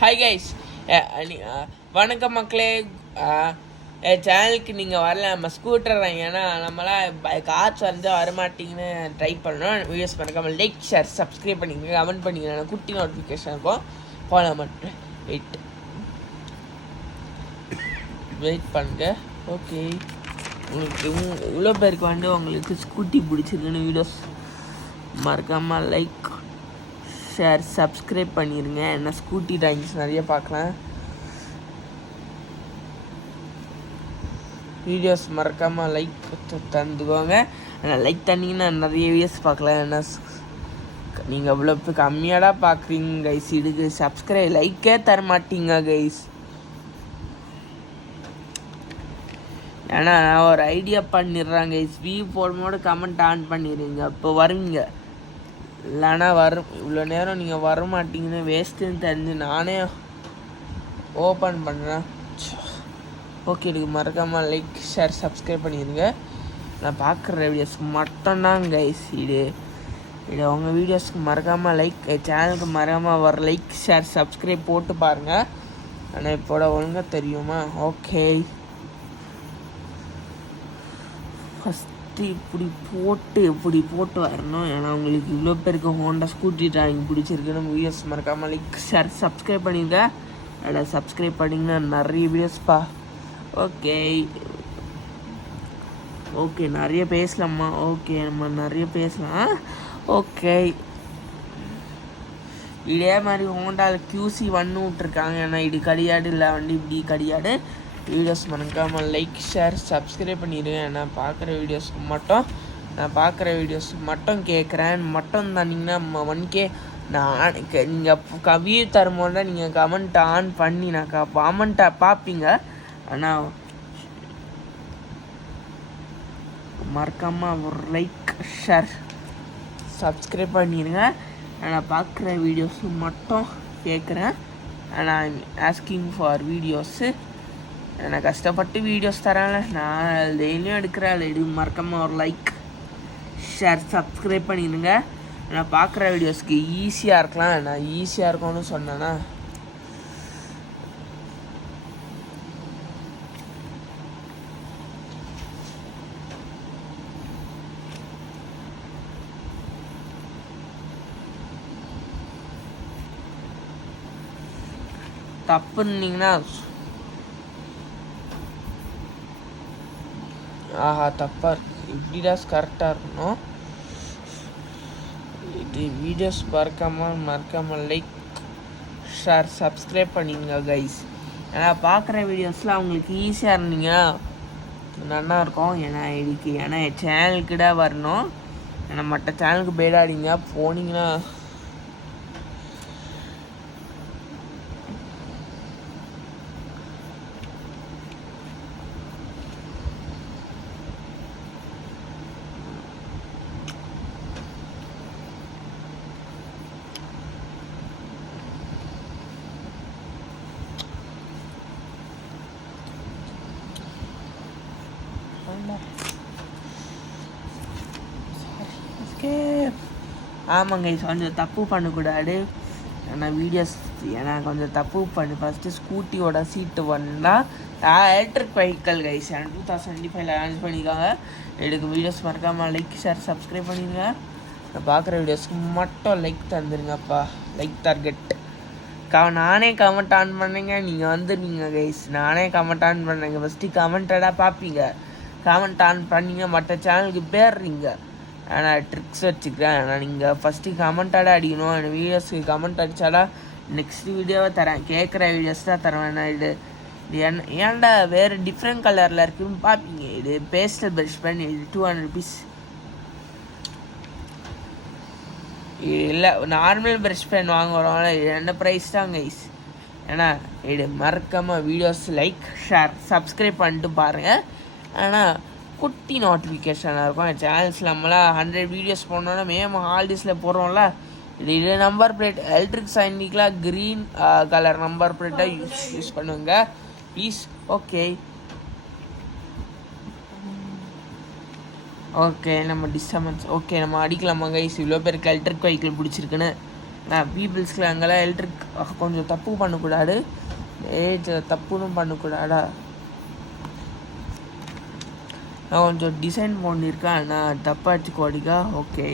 Hi guys, வணக்கம் மக்களே. என் சேனலுக்கு நீங்கள் வரல, நம்ம ஸ்கூட்டர் ஏன்னா நம்மளாம் காசு வந்து வரமாட்டிங்கன்னு ட்ரை பண்ணோம். வீடியோஸ் மறக்காமல் லைக் ஷேர் சப்ஸ்கிரைப் பண்ணிக்கங்க, கமெண்ட் பண்ணிக்கங்க. குட்டி நோட்டிஃபிகேஷன் இருக்கும், ஃபாலோ பண்ணிட்டு வெயிட் பண்ணுங்க. ஓகே, உங்களுக்கு இவ்வளோ பேருக்கு வந்து உங்களுக்கு ஸ்கூட்டி பிடிச்சிருக்குன்னு வீடியோஸ் மறக்காமல் லைக் ஷேர் சப்ஸ்கிரைப் பண்ணிடுங்க. என்ன ஸ்கூட்டி ட்ராயிங்ஸ் நிறைய பார்க்கலாம். வீடியோஸ் மறக்காமல் லைக் தந்துக்கோங்க. லைக் தந்தீங்கன்னா நிறைய வீடியோஸ் பார்க்கலாம். என்ன நீங்கள் அவ்வளோ கம்மியாடா பார்க்குறீங்க கைஸ், இதுக்கு சப்ஸ்கிரைப் லைக்கே தர மாட்டீங்க கைஸ். ஏன்னா நான் ஒரு ஐடியா பண்ணிடுறேன் கைஸ். வியூ போடும்போது கமெண்ட் ஆன் பண்ணிடுங்க, அப்போ வருவீங்க. இல்லைனா வரும், இவ்வளோ நேரம் நீங்கள் வர மாட்டீங்கன்னு வேஸ்ட்டுன்னு தெரிஞ்சு நானே ஓப்பன் பண்ணுறேன். ஓகே, இதுக்கு மறக்காமல் லைக் ஷேர் சப்ஸ்கிரைப் பண்ணிடுங்க. நான் பார்க்குற வீடியோஸ் மட்டும்தான் கைஸ். இது உங்கள் வீடியோஸ்க்கு மறக்காமல் லைக், சேனலுக்கு மறக்காமல் வர லைக் ஷேர் சப்ஸ்கிரைப் போட்டு பாருங்கள். ஆனால் இப்போட ஒழுங்காக தெரியுமா? ஓகே, ஃபஸ்ட்டு இப்படி போட்டு வரணும். ஏன்னா உங்களுக்கு இவ்வளோ பேருக்கு ஹோண்டா ஸ்கூட்டி ட்ராயிங் பிடிச்சிருக்குன்னு வீடியோஸ் மறக்காமல் லைக் ஷேர் சப்ஸ்கிரைப் பண்ணிடுங்க. அதில் சப்ஸ்கிரைப் பண்ணிங்கன்னா நிறைய வீடியோஸ்ப்பா. ஓகே நிறைய பேசலாமா? ஓகே, நம்ம நிறைய பேசலாம். ஓகே, இதே மாதிரி ஹோண்டாவில் QC 1 விட்ருக்காங்க. ஏன்னா இது கிடையாது, இல்லை வண்டி இப்படி கிடையாது. வீடியோஸ் மறக்காமல் லைக் ஷேர் சப்ஸ்கிரைப் பண்ணிடுங்க. நான் பார்க்குற வீடியோஸ் மட்டும் கேட்குறேன் மட்டும் தந்தீங்கன்னா 1K நான் நீங்கள் வியூ தரும்போது நீங்கள் கமெண்ட் ஆன் பண்ணி நான் கமெண்ட்டை பார்ப்பீங்க. ஆனால் மறக்காமல் ஒரு லைக் ஷேர் சப்ஸ்கிரைப் பண்ணிடுங்க. நான் பார்க்குற வீடியோஸு மட்டும் கேட்குறேன். நான் ஆஸ்கிங் ஃபார் வீடியோஸு. நான் கஷ்டப்பட்டு வீடியோஸ் தரேன்ல, நான் டெய்லியும் எடுக்கிறேன். இது மறக்காமல் ஒரு லைக் ஷேர் சப்ஸ்கிரைப் பண்ணிடுங்க. நான் பார்க்குற வீடியோஸ்க்கு ஈஸியாக இருக்கலாம். நான் ஈஸியாக இருக்கும்னு சொன்னேன்னா தப்புன்னீங்கன்னா தப்பாக இருக்கு. இப்படிதான் கரெக்டாக இருக்கணும். இது வீடியோஸ் மறக்காமல் லைக் ஷேர் சப்ஸ்கிரைப் பண்ணிங்க கைஸ். ஏன்னா பார்க்குற வீடியோஸில் அவங்களுக்கு ஈஸியாக இருந்தீங்கன்னா நல்லா இருக்கும். ஏன்னா என் சேனலுக்கு தான் வரணும். ஏன்னா மற்ற சேனலுக்கு போயிடாதீங்க. போனீங்கன்னா ஆமாங்க, கொஞ்சம் தப்பு பண்ணக்கூடாது. ஆனால் வீடியோஸ் ஏன்னா கொஞ்சம் தப்பு பண்ணி ஃபஸ்ட்டு ஸ்கூட்டியோட சீட்டு வந்தால் எலக்ட்ரிக் வெஹிக்கல் கைஸ் 2025 லான்ச் பண்ணியிருக்காங்க. எனக்கு வீடியோஸ் மறக்காமல் லைக் ஷேர் சப்ஸ்கிரைப் பண்ணிடுங்க. நான் பார்க்குற வீடியோஸ்க்கு மட்டும் லைக் தந்துடுங்கப்பா. லைக் டார்கெட் நானே கமெண்ட் ஆன் பண்ணுங்க. நீங்கள் வந்துடுவீங்க கைஸ். நானே கமெண்ட் ஆன் பண்ணுங்க. ஃபஸ்ட்டு கமெண்டடாக பார்ப்பீங்க. கமெண்ட் ஆன் பண்ணிங்க, மற்ற சேனலுக்கு போயிடுறீங்க. நான் ட்ரிக்ஸ் வச்சுக்கிறேன். ஆனால் நீங்கள் ஃபஸ்ட்டு கமெண்ட்டாக அடிக்கணும். எனக்கு வீடியோஸுக்கு கமெண்ட் அடித்தாடா நெக்ஸ்ட் வீடியோவை தரேன். கேட்குற வீடியோஸ் தான் தருவேன். இது ஏன்டா வேறு டிஃப்ரெண்ட் கலரில் இருக்குன்னு பார்ப்பீங்க. இது பேஸ்டல் ப்ரஷ் பென், இது 200 rupees. இல்லை, நார்மல் ப்ரஷ் பென் வாங்குறோம்ல, இது என்ன ப்ரைஸ் தான் கைஸ். ஏன்னா இது மறக்காமல் வீடியோஸ் லைக் ஷேர் சப்ஸ்கிரைப் பண்ணிட்டு பாருங்கள். ஆனால் குட்டி நோட்டிஃபிகேஷனாக இருக்கும். என் சேனல்ஸில் நம்மளாம் 100 வீடியோஸ் போடணுன்னா ஹாலிடேஸில் போடுறோம்ல. இது நம்பர் பிளேட் எலக்ட்ரிக் சைனிக்கெலாம் க்ரீன் கலர் நம்பர் பிளேட்டாக யூஸ் பண்ணுங்க ப்ளீஸ். ஓகே நம்ம டிஸ்டர்பன்ஸ். ஓகே, நம்ம அடிக்கலாமா கைஸ்? இவ்வளோ பேருக்கு எலக்ட்ரிக் வெஹிக்கிள் பிடிச்சிருக்குன்னு பீப்புள்ஸ்க்கு அங்கெல்லாம் எலக்ட்ரிக் கொஞ்சம் தப்பு பண்ணக்கூடாது, ஏஜில் தப்புன்னு பண்ணக்கூடாதா. நான் கொஞ்சம் டிசைன் பண்ணியிருக்கேன், நான் தப்பாச்சுக்கோடிக்கா. ஓகே,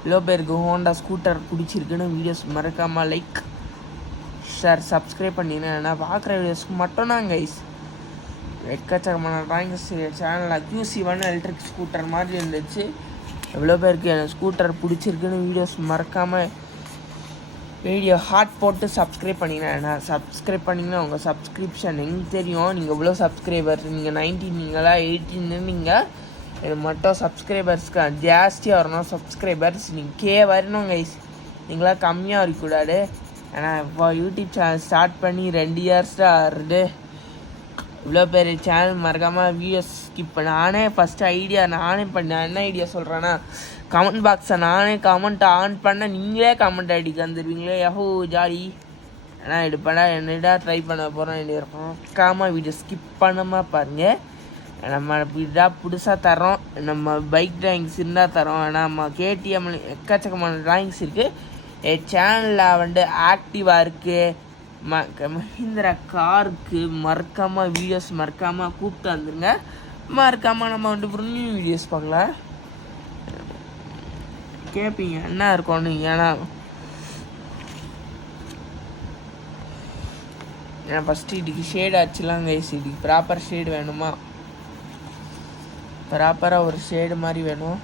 இவ்வளோ பேருக்கு ஹோண்டா ஸ்கூட்டர் பிடிச்சிருக்குன்னு வீடியோஸ் மறக்காமல் லைக் ஷேர் சப்ஸ்கிரைப் பண்ணினேன். நான் பார்க்குற வீடியோஸ்க்கு மட்டும்தான் கைஸ். எக்கச்சக்கமான ட்ராயிங்ஸ் சேனலில் QC1 எலக்ட்ரிக் ஸ்கூட்டர் மாதிரி இருந்துச்சு. எவ்வளோ பேருக்கு எனக்கு ஸ்கூட்டர் பிடிச்சிருக்குன்னு வீடியோஸ் மறக்காமல் வீடியோ ஹார்ட் போட்டு சப்ஸ்கிரைப் பண்ணினேன். நான் சப்ஸ்கிரைப் பண்ணிங்கன்னா உங்கள் சப்ஸ்கிரிப்ஷன் எங்கே தெரியும். நீங்கள் எவ்வளோ சப்ஸ்கிரைபர்ஸ், நீங்கள் 19 நீங்களா 18 நீங்கள் எனக்கு மட்டும் சப்ஸ்கிரைபர்ஸ்க்கு ஜாஸ்தியாக வரணும். சப்ஸ்கிரைபர்ஸ் நீங்கள் வரணும் கைஸ், நீங்களாம் கம்மியாக வரக்கூடாது. ஏன்னா இப்போ யூடியூப் சேனல் ஸ்டார்ட் பண்ணி 2 இயர்ஸ் தான் ஆகுது. இவ்வளோ பேர் சேனல் மறக்காமல் வீடியோஸ் ஸ்கிப் பண்ண நானே ஃபஸ்ட்டு ஐடியா நானே பண்ணேன். என்ன ஐடியா சொல்கிறேன்னா, கமெண்ட் பாக்ஸை நானே கமெண்ட் ஆன் பண்ண நீங்களே கமெண்ட் அடிக்க வந்துடுவீங்களே, யஹோ ஜாலி. ஏன்னா இது பண்ண என்னடா ட்ரை பண்ண போகிறோம், மறக்காமல் வீடியோ ஸ்கிப் பண்ணாமல் பாருங்கள். நம்ம இப்படிதான் புதுசாக தரோம், நம்ம பைக் ட்ராயிங்ஸ் இருந்தால் தரோம். நம்ம KTM எக்கச்சக்கமான ட்ராயிங்ஸ் இருக்குது. என் சேனலில் ஆக்டிவாக இருக்குது. மஹிந்திரா காருக்கு மறக்காமல் வீடியோஸ் மறக்காமல் கூப்பிட்டு வந்துருங்க. மறக்காமல் நம்ம நியூ வீடியோஸ் பார்க்கலாம். கேட்பீங்க என்ன இருக்கணும், ஏன்னா ஃபஸ்ட்டு இதுக்கு ஷேடு ஆச்சுலாம் கைஸ். இதுக்கு ப்ராப்பர் ஷேடு வேணுமா, ப்ராப்பராக ஒரு ஷேடு மாதிரி வேணும்.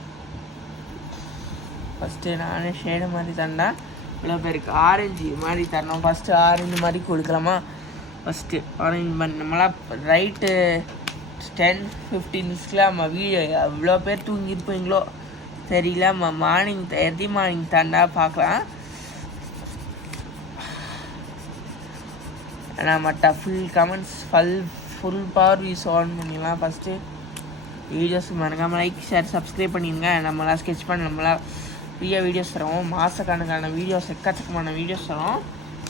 ஃபஸ்ட்டு நானே ஷேடு மாதிரி தந்தா இவ்வளோ பேருக்கு ஆரஞ்சு மாதிரி தரணும். ஃபஸ்ட்டு ஆரஞ்சு மாதிரி கொடுக்கலாமா, ஃபஸ்ட்டு ஆரஞ்சு மாதிரி நம்மளாம் ரைட்டு 10-15 நிமிஷத்தில் நம்ம வீடியோ எவ்வளோ பேர் தூங்கியிருப்பீங்களோ தெரியல. மார்னிங் எர்லி மார்னிங் தந்தா பார்க்கலாம். ஆனால் மற்ற full comments full power views on பண்ணிடலாம். ஃபஸ்ட்டு வீடியோஸ் மறக்காமல் லைக் ஷேர் சப்ஸ்கிரைப் பண்ணிடுங்க. நம்மளாம் ஸ்கெட்ச் பண்ண நம்மளாம் ஃப்ரீயாக வீடியோஸ் தரோம். மாதக்கணக்கான வீடியோஸ் எக்கச்சக்கமான வீடியோஸ் தரோம்.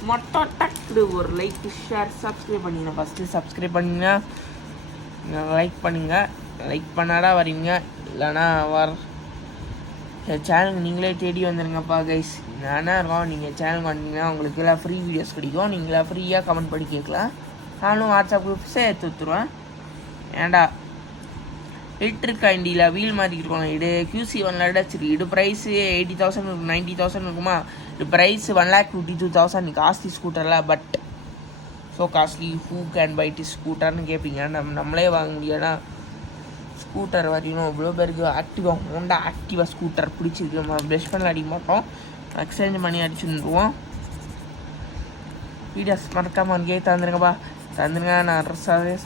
மொத்தம் டக்கு ஒரு லைக் ஷேர் சப்ஸ்கிரைப் பண்ணிங்க. ஃபஸ்ட்டு சப்ஸ்கிரைப் பண்ணிங்கன்னா லைக் பண்ணுங்க. லைக் பண்ணாடா வரீங்க, இல்லைனா சேனலுக்கு நீங்களே தேடி வந்துடுங்கப்பா கைஸ். நானாக இருக்கோம், நீங்கள் சேனலுக்கு வந்தீங்கன்னா உங்களுக்கு எல்லாம் ஃப்ரீ வீடியோஸ் கிடைக்கும். நீங்களாம் ஃப்ரீயாக கமெண்ட் பண்ணி கேட்கலாம். நானும் வாட்ஸ்அப் குரூப்ஸே எடுத்து வச்சுருவேன். ஏன்டா எலக்ட்ரிக் வண்டியில் வீல் மாதிரி இருக்கணும். இது QC1 அடிச்சிருக்கு. இது ப்ரைஸு 80,000 இருக்கும், 90,000 இருக்குமா. இது ப்ரைஸ் 1,52,000 காஸ்ட்லி ஸ்கூட்டரில். But so costly, who can buy the ஸ்கூட்டர்னு கேட்பீங்க. நம்மளே வாங்க முடியாதுன்னா ஸ்கூட்டர் வரையணும். இவ்வளோ பேருக்கு ஹோண்டா ஆக்டிவா ஸ்கூட்டர் பிடிச்சிருக்கு. நம்ம ப்ரெஷ் பண்ணி அடிக்க மாட்டோம், எக்ஸ்சேஞ்ச் பண்ணி அடிச்சுருவோம். வீடியோஸ் மறக்காமல் அங்கேயே தந்துருங்க. நான்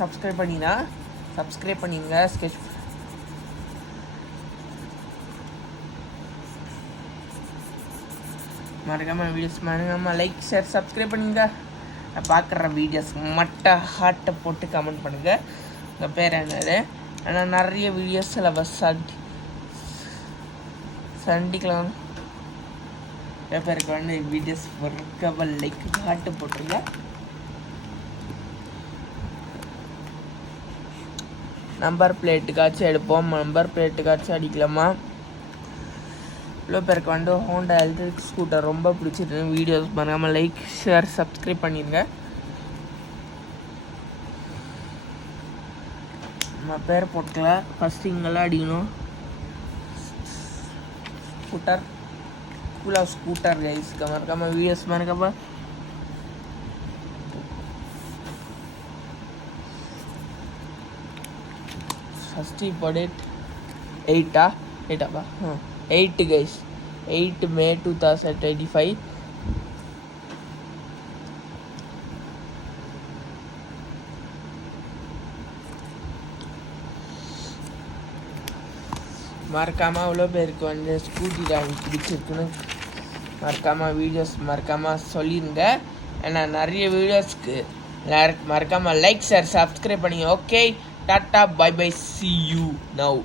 சப்ஸ்கிரைப் பண்ணிடுங்க. ஸ்கெட்ச் மறக்காமல் வீடியோஸ் மறக்காமல் லைக் ஷேர் சப்ஸ்கிரைப் பண்ணுங்க. நான் பார்க்குற வீடியோஸ் மட்டும் ஹார்ட்டை போட்டு கமெண்ட் பண்ணுங்கள். உங்கள் பேர் என்னது. ஆனால் நிறைய வீடியோஸில் சண்டிக்கலாம் பேருக்கு வீடியோஸ் மறக்காமல் லைக் ஹார்ட்டு போட்டுருங்க. நம்பர் பிளேட்டுக்காச்சும் எடுப்போம், நம்பர் பிளேட்டுக்காச்சும் அடிக்கலாமா. இவ்வளோ பேருக்கு ஹோண்டா எலக்ட்ரிக் ஸ்கூட்டர் ரொம்ப பிடிச்சிருக்கு. வீடியோஸ் மறக்காமல் லைக் ஷேர் சப்ஸ்கிரைப் பண்ணிடுங்க. நம்ம பேர் போட்டுக்கலாம். ஃபஸ்ட்டு இங்கெல்லாம் அடிக்கணும். ஸ்கூட்டர் கைஸ் மறக்காமல் வீடியோஸ் மறக்காமல் ஃபஸ்ட்டு இப்போ டேட் 8 கைஸ், 8 May 2025. மறக்காமல் அவ்வளோ பேருக்கு ஸ்கூட்டி ட்ராயிங் பிடிச்சிருக்குன்னு மறக்காமல் வீடியோஸ் மறக்காமல் சொல்லிடுங்க. ஏன்னா நிறைய வீடியோஸ்க்கு மறக்காமல் லைக் ஷேர் சப்ஸ்கிரைப் பண்ணிங்க. Okay, tata bye bye, see you now.